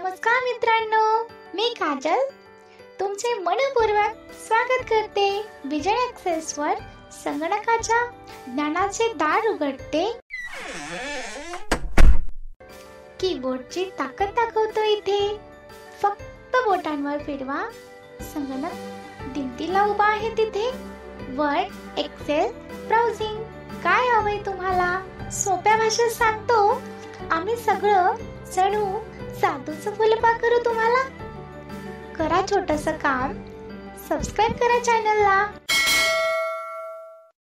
नमस्कार मित्रांनो, मी काजल तुमचे मनपूर्वक स्वागत करते. विजन एक्सेस वर संगणकाच्या ज्ञानाचे दार उघडते. कीबोर्डची ताकद दाखवतो इथे. फक्त बोटांवर फिरवा. संगणक दिमतीला उभा आहे तिथे. वर्ड, एक्सेल, ब्राउझिंग काय हवंय तुम्हाला सोप्या भाषेत सांगतो आम्ही सगळं. जणू साधूचं फुलपा करू तुम्हाला. करा छोटंसं काम, सबस्क्राईब करा चॅनलला,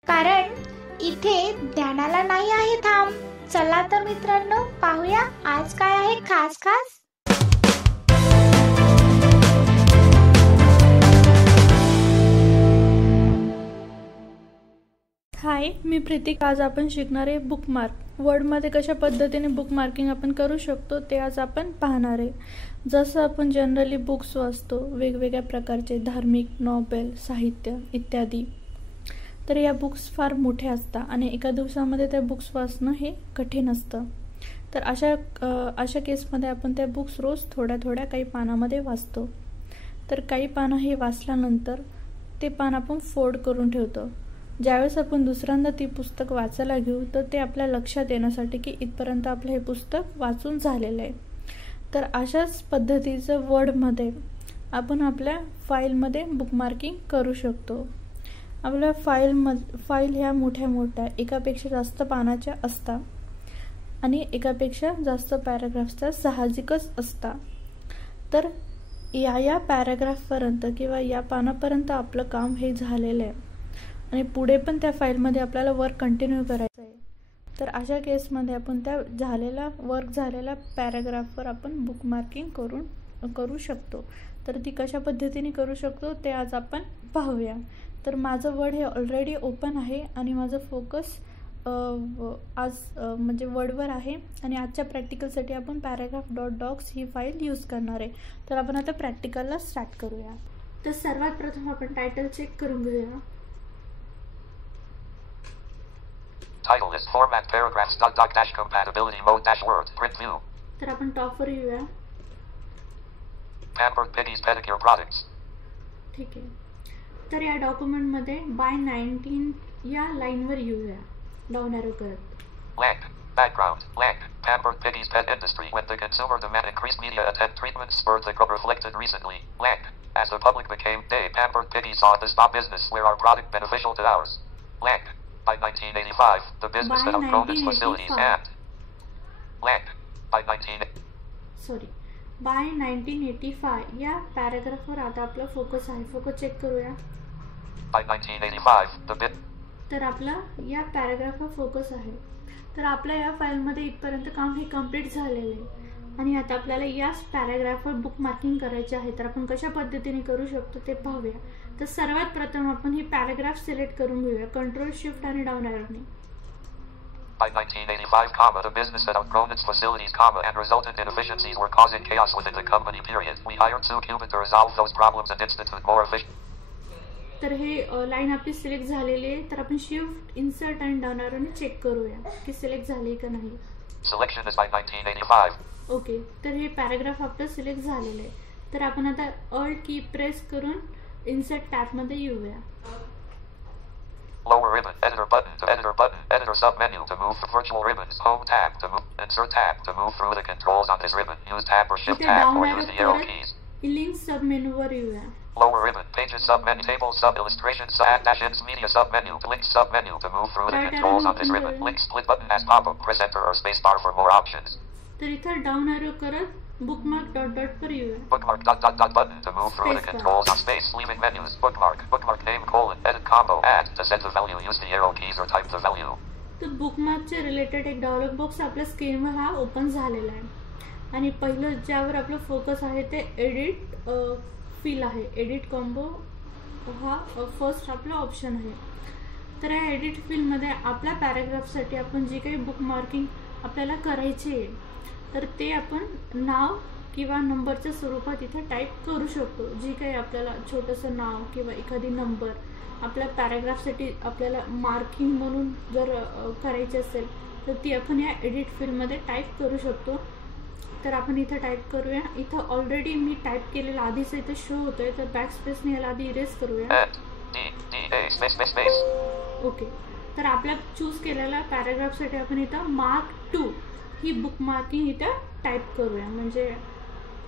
कारण इथे ज्ञानाला नाही आहे थांब. चला तर मित्रांनो, पाहूया आज काय आहे खास खास. हाय, मी प्रीतिक. आज आपण शिकणार आहे बुकमार्क. वर्डमध्ये कशा पद्धतीने बुकमार्किंग आपण करू शकतो ते आज आपण पाहणार आहे. जसं आपण जनरली बुक्स वाचतो, वेगवेगळ्या प्रकारचे धार्मिक, नॉवेल, साहित्य इत्यादी, तर या बुक्स फार मोठ्या असतात आणि एका दिवसामध्ये त्या बुक्स वाचणं हे कठीण असतं. तर अशा केसमध्ये आपण त्या बुक्स रोज थोड्या थोड्या काही पानामध्ये वाचतो. तर काही पानं हे वाचल्यानंतर ते पान आपण फोल्ड करून ठेवतो. ज्यावेळेस आपण दुसऱ्यांदा ती पुस्तक वाचायला घेऊ तर ते आपल्या लक्षात येण्यासाठी की इथपर्यंत आपलं हे पुस्तक वाचून झालेलं आहे. तर अशाच पद्धतीचं वर्डमध्ये आपण आपल्या फाईलमध्ये बुकमार्किंग करू शकतो. आपल्या फाईल ह्या मोठ्या मोठ्या एकापेक्षा जास्त पानाच्या असतात आणि एकापेक्षा जास्त पॅराग्राफ्सच्या साहजिकच असतात. तर या पॅराग्राफपर्यंत किंवा या पानापर्यंत आपलं काम हे झालेलं आहे आणि पुढे पण त्या फाईलमध्ये आपल्याला वर्क कंटिन्यू करायचं आहे. तर अशा केसमध्ये आपण त्या वर्क झालेल्या पॅराग्राफवर आपण बुकमार्किंग करू शकतो. तर ती कशा पद्धतीने करू शकतो ते आज आपण पाहूया. तर माझं वर्ड हे ऑलरेडी ओपन आहे आणि माझं फोकस आज म्हणजे वर्डवर आहे आणि आजच्या प्रॅक्टिकलसाठी आपण paragraph.docs ही फाईल यूज करणार आहे. तर आपण आता प्रॅक्टिकलला स्टार्ट करूया. तर सर्वात प्रथम आपण टायटल चेक करून घेऊया. Title is format paragraphs doc compatibility mode word print view. तर आपण टॉपवर येऊया. Pampered Piggies pedicure products. ठीक आहे. तर या डॉक्युमेंटमध्ये बाय 19 या लाईनवर येऊया डाऊन एरो करत. Blank background blank Pampered Piggies pet industry when the consumer demand increased media attention treatment spurred the growth reflected recently. Blank as the public became day Pampered Piggies saw the stop business where our product beneficial to ours. Blank by 1985, the business had outgrown its facilities and blank by 1985 या पॅराग्राफवर आता आपला focus आहे. Focus check करूया. by 1985, तर आपला या पॅराग्राफवर focus आहे. तर आपल्या या फाईलमध्ये इथपर्यंत काम हे कंप्लीट झालेलं आहे आणि आता आपल्याला याच पॅराग्राफवर बुक मार्किंग करायचे आहे. तर आपण कशा पद्धतीने करू शकतो ते पाहूया. तर सर्वात प्रथम आपण ही पॅराग्राफ सिलेक्ट करून घेऊया कंट्रोल शिफ्ट आणि down एरोने. By 1985, the business had outgrown its facilities, and resultant inefficiencies were causing chaos within the company, period. We hired Sue Cuban to resolve those problems and institute more efficient. तर हे line आपली select झालेली आहे. तर आपण shift, insert आणि down एरोने check करूया की सिलेक्ट झाली का नाही. Selection is by 1985. ओके, तर हे पॅराग्राफ आपलं सिलेक्ट झालेलं आहे. तर आपण आता अल्ट की प्रेस करून इन्सर्ट टॅबमध्ये येऊया. Lower ribbon, editor button, editor sub menu to move through virtual ribbons, home tab to move, insert tab to move through the controls on this ribbon, use tab or shift tab or use the arrow keys. Link सब मेनूवर येऊया. Lower ribbon, pages sub menu, tables sub illustrations sub dash media sub menu, links sub menu to move through the controls on this ribbon, link split button as pop up, press enter or space bar for more options. तर इथं down arrow करत bookmark dot पर येऊया. Bookmark dot button to move through the controls on space, leaving menus, bookmark name edit combo, add to set the value, use the arrow keys or type the value. तर बुकमार्कचे related एक dialogue box आपल्या स्क्रीनवर हा open झालेला आहे आणि पहिलं ज्यावर आपलं फोकस आहे ते एडिट फील आहे. एडिट कॉम्बो हा फर्स्ट आपला ऑप्शन आहे. तर या एडिट फीलमध्ये आपल्या पॅराग्राफसाठी आपण जे काही बुकमार्किंग आपल्याला करायचे आहे तर ते आपण नाव किंवा नंबरच्या स्वरूपात इथे टाईप करू शकतो. जी काही आपल्याला छोटंसं नाव किंवा एखादी नंबर आपल्या पॅराग्राफसाठी आपल्याला मार्किंग म्हणून जर करायची असेल तर ती आपण या एडिट फील्डमध्ये टाईप करू शकतो. तर आपण इथं टाईप करूया. इथं ऑलरेडी मी टाईप केलेलं आधीच इथं शो होतोय, तर बॅक स्पेसने याला आधी इरेज करूया. ओके, तर आपल्या चूज केलेल्या पॅराग्राफसाठी आपण इथं मार्क 2 ही बुक मार्किंग इथं टाईप करूया. म्हणजे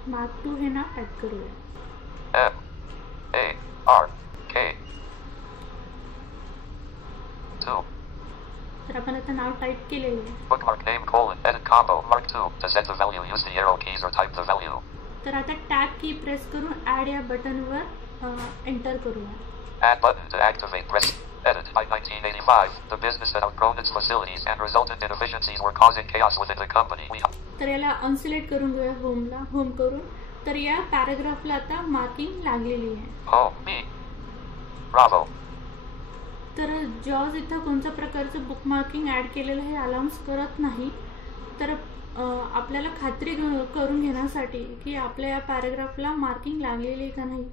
मार्क 2 हे नाव टाईप करूया. तर आपण आता नाव टाईप केलेलं आहे. Bookmark name colon edit combo mark 2 to set the value use the arrow keys or type the value. तर आता टॅब की प्रेस करून ऍड या बटनवर एंटर करूया. Add button to activate press edit. By 1985 the business had outgrown its facilities and resultant inefficiencies were causing chaos within the company. तर याला unselect करून घेऊया होमला. Home करून तर या पॅराग्राफला आता मार्किंग लागलेली आहे. Oh me. Bravo. तर जॉज इथं कोणत्या प्रकारचं बुक मार्किंग ॲड केलेलं हे अलाउन्स करत नाही. तर आपल्याला खात्री करून घेण्यासाठी की आपल्या या पॅराग्राफला मार्किंग लागलेली आहे का नाही,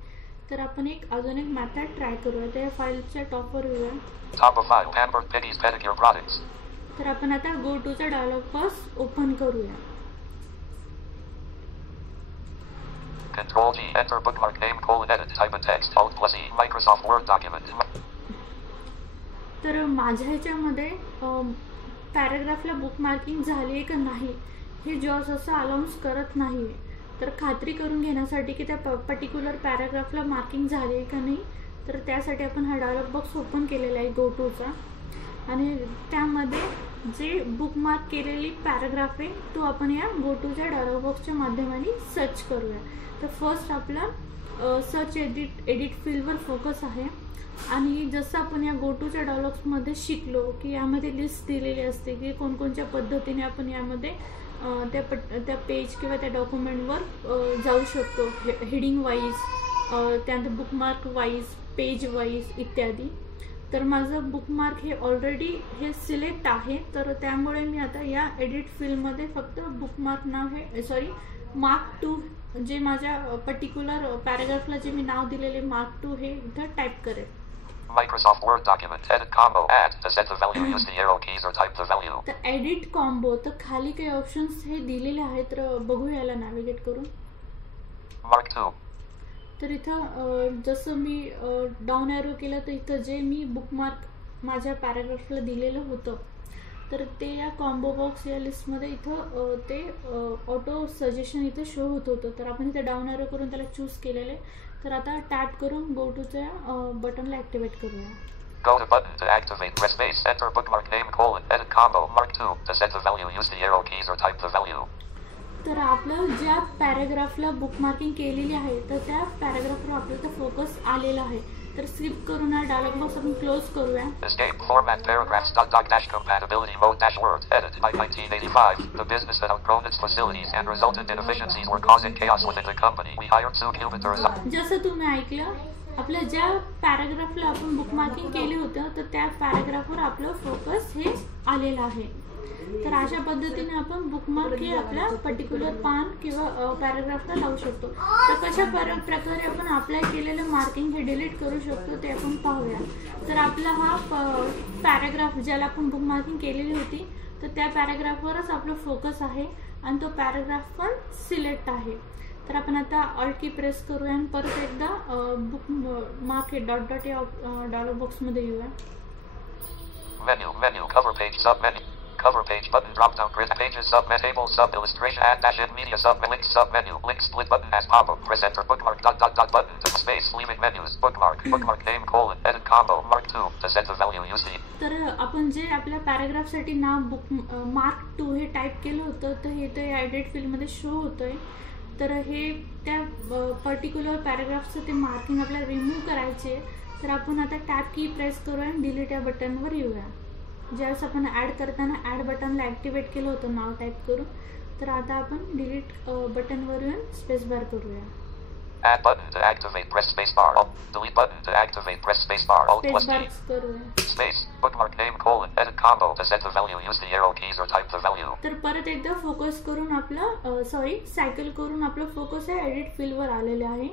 तर आपण अजून एक मेथड ट्राय करूया. त्या फाईलच्या टॉपवर येऊया. Top of file Pampered Piggies Pedicure Products. तर आपण आता गो टूचा डायलॉग बॉक्स ओपन करूया. Control G enter bookmark name colon edit type of text Alt plus E Microsoft Word document. तर माझ्या ह्याच्यामध्ये पॅराग्राफला बुक मार्किंग झाली आहे का नाही हे जॉज असं अलाउन्स करत नाही आहे. तर खात्री करून घेण्यासाठी की त्या पर्टिक्युलर पॅराग्राफला मार्किंग झाली आहे का नाही, तर त्यासाठी आपण हा डायलॉग बॉक्स ओपन केलेला आहे गो टूचा. आणि त्यामध्ये जे बुकमार्क केलेली पॅराग्राफ आहे तो आपण या गो टूच्या डायलॉग बॉक्सच्या माध्यमाने सर्च करूया. तर फर्स्ट आपला सर्च एडिट फील्डवर फोकस आहे. आणि जसं आपण या गो टूच्या डायलॉग्समध्ये शिकलो की यामध्ये लिस्ट दिलेली असते की कोणकोणत्या पद्धतीने आपण यामध्ये त्या पेज किंवा त्या डॉक्युमेंटवर जाऊ शकतो. हेडिंग वाईज, त्यानंतर बुकमार्क वाईज, पेज वाईज इत्यादी. तर माझं बुकमार्क हे ऑलरेडी हे सिलेक्ट आहे. तर त्यामुळे मी आता या एडिट फील्डमध्ये फक्त बुकमार्क नाव हे मार्क 2 जे माझ्या पर्टिक्युलर पॅराग्राफला जे मी नाव दिलेले मार्क 2 हे इथं टाईप करेल. Microsoft Word document edit combo add to set the value use the arrow keys or type the value. तर एडिट कॉम्बो तर खाली काही ऑप्शन्स हे दिलेले आहेत. तर बघू याला नॅव्हिगेट करून. Mark 2. तर इथं जसं मी डाऊन एरो केलं तर इथं जे मी बुकमार्क माझ्या पॅराग्राफला दिलेलं होतं तर ते या कॉम्बो बॉक्स या लिस्टमध्ये इथं ते ऑटो सजेशन इथं शो होत होतं. तर आपण इथं डाऊन एरो करून त्याला चूज केलेले. तर आता टॅप करून गो टूच्या बटनला ॲक्टिवेट करूया. Go to button to activate press space enter bookmark name colon edit combo mark 2 to set the value use the arrow keys or type the value. तर आपलं ज्या पॅराग्राफला बुकमार्किंग केलेली आहे तर त्या पॅराग्राफवर आपल्याला फोकस आलेला आहे. तर स्किप करून हा डायलॉग बॉक्स आपण क्लोज करूया. Escape format paragraphs dash compatibility mode dash word edit. By 1985 the business had outgrown its facilities and resultant inefficiencies were causing chaos within the company. We hired Sue Cubitt to resign. जसं तुम्ही ऐकलं आपल्या ज्या पॅराग्राफला आपण bookmarking केली होतं तर त्या पॅराग्राफवर आपलं फोकस हे आलेलं आहे. तर अशा पद्धतीने आपण बुकमार्क हे आपल्या पर्टिक्युलर पान किंवा पॅराग्राफला लावू शकतो. तर कशा प्रकारे आपण अप्लाय केलेलं मार्किंग हे डिलीट करू शकतो ते आपण पाहूया. तर आपला हा पॅराग्राफ ज्याला आपण बुकमार्किंग केलेली होती तर त्या पॅराग्राफवरच आपलं फोकस आहे आणि तो पॅराग्राफ पण सिलेक्ट आहे. तर आपण आता ऑल्ट की प्रेस करूया आणि परत एकदा बुकमार्क हे डॉट डॉट या डायलॉग बॉक्समध्ये येऊया. Menu cover page sub menu cover page button drop down grid pages sub table sub illustration add dash in media sub link sub menu link split button as pop up press enter bookmark dot button to space leaving menus bookmark name colon edit combo mark 2 to set the value use the. तर आपण जे आपल्या पॅराग्राफसाठी नाव mark 2 हे type केलं होतं तर हे ते एडिट फील्डमध्ये शो होतंय. तर हे त्या पर्टिक्युलर पॅराग्राफचं ते मार्किंग आपल्याला रिमूव्ह करायचे. तर आपण आता टॅप की प्रेस करूया आणि डिलीट या बटनवर येऊया. ज्यावेळेस आपण ॲड करताना ॲड बटनला ॲक्टिवेट केलं होतं नाव टाईप करून. तर आता आपण डिलीट बटनवर येऊन स्पेस बार करूया. Add button to activate press space bar. Delete button to activate press space bar. Alt plus D. Space bookmark name colon edit combo to set the value use the arrow keys or type the value. तर परत एकदा focus करून आपलं cycle करून आपलं focus हे edit फील्डवर आलेले आहे.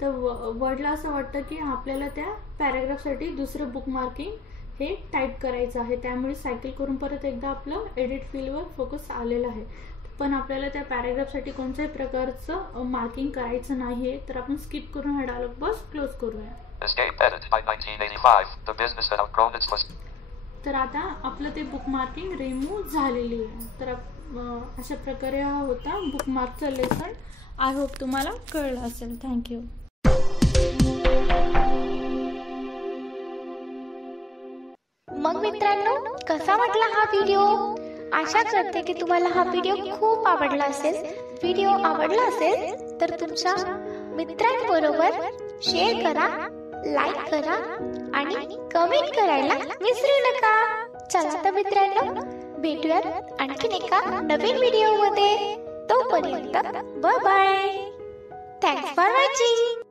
तर वर्डला असं वाटतं की आपल्याला त्या पॅराग्राफसाठी दुसरं बुकमार्किंग हे टाईप करायचं आहे. त्यामुळे सायकल करून परत एकदा आपलं एडिट फील्डवर फोकस आलेलं आहे. पण आपल्याला त्या पॅराग्राफसाठी कोणत्याही प्रकारचं मार्किंग करायचं नाही आहे, तर आपण स्किप करून हा डायलॉग बॉक्स क्लोज करूया. Escape edit by 1985. The business had outgrown its list. तर आता आपलं ते बुकमार्किंग रिमूव्ह झालेली आहे. तर अशा प्रकारे हा होता बुकमार्कचा लेसन. आय होप तुम्हाला कळलं असेल. थँक्यू. मग मित्रांनो, कसा वाटला हा व्हिडिओ? आशा करते की तुम्हाला हा व्हिडिओ खूप आवडला असेल. व्हिडिओ आवडला असेल तर तुमच्या मित्रांबरोबर शेअर करा, लाईक करा आणि कमेंट करायला विसरू नका. चला तर मित्रांनो, भेटूयात आणखीन एका नवीन व्हिडिओ मध्ये. तोपर्यंत bye bye. Thanks for watching.